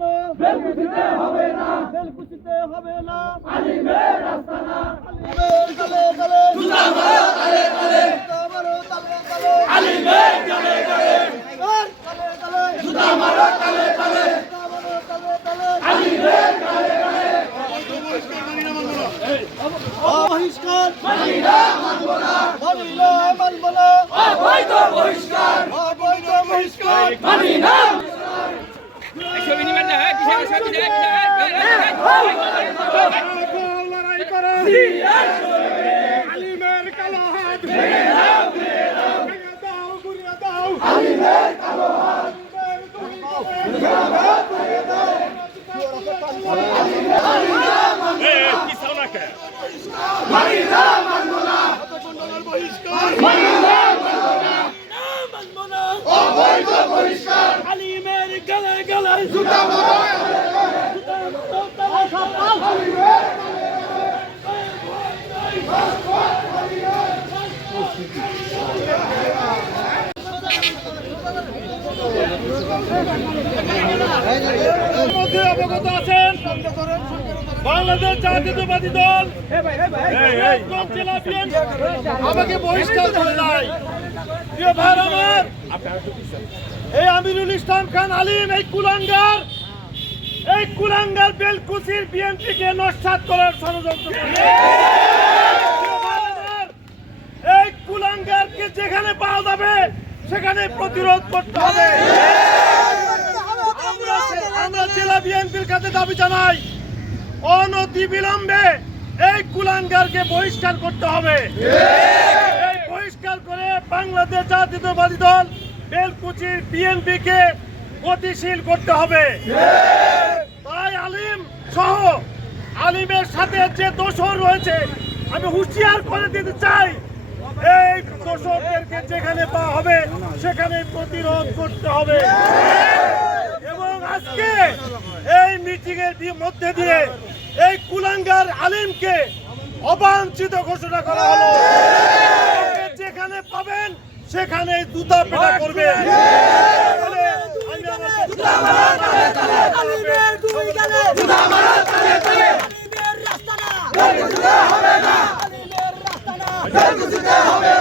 কোনো বেলকুচিতে হবে না। বেলকুচিতে হবে না। আলিমের আস্তানা। আলিমের গলে গলে। জুতা মারো তালে তালে। জুতা মারো তালে। তালে আলিমের গলে গলে। তালে তালে। জুতা মারো তালে তালে। জুতা মারো তালে। তালে আলিমের গলে গলে। বহিষ্কার মানি না মানবো না। মানিলে মানব না। অবৈধ বহিষ্কার। Zuta Moran! অবগত আছেন বাংলাদেশ জাতীয়তাবাদী দল জেলা আমাকে বহিষ্কার করে নাই আমার এই আমিরুল ইসলাম খান আলিম, এই কুলাঙ্গার এই কুলাঙ্গার বেলকুচির বিএনপিকে নস্বাত করার ষড়যন্ত্র এই কুলাঙ্গারকে যেখানে পাওয়া যাবে, সেখানে প্রতিরোধ করতে হবে। আমরা জেলা বিএনপির কাছে দাবি জানাই অনতি বিলম্বে এই কুলাঙ্গারকে বহিষ্কার করতে হবে। এই বহিষ্কার করে বাংলাদেশ জাতীয়তাবাদী দল বেলকুচির বিএনপি কে গতিশীল করতে হবে। আলিম সহ আলিমের সাথে যে দোষর রয়েছে আমি হুঁশিয়ার করে দিতে চাই। এই দোষকদেরকে যেখানে পাওয়া হবে সেখানে প্রতিরোধ করতে হবে। এবং আজকে এই মিটিং এর মধ্যে দিয়ে এই কুলাঙ্গার আলিমকে অবাঞ্ছিত ঘোষণা করা হলো। যেখানে পাবেন সেখানে জুতা পেটা করবে আমি আমার- জুতা মারো তালে তালে আলিমের দুই গালে জুতা মারো তালে তালে আলিমের রাস্তা না বেলকুচিতে হবে।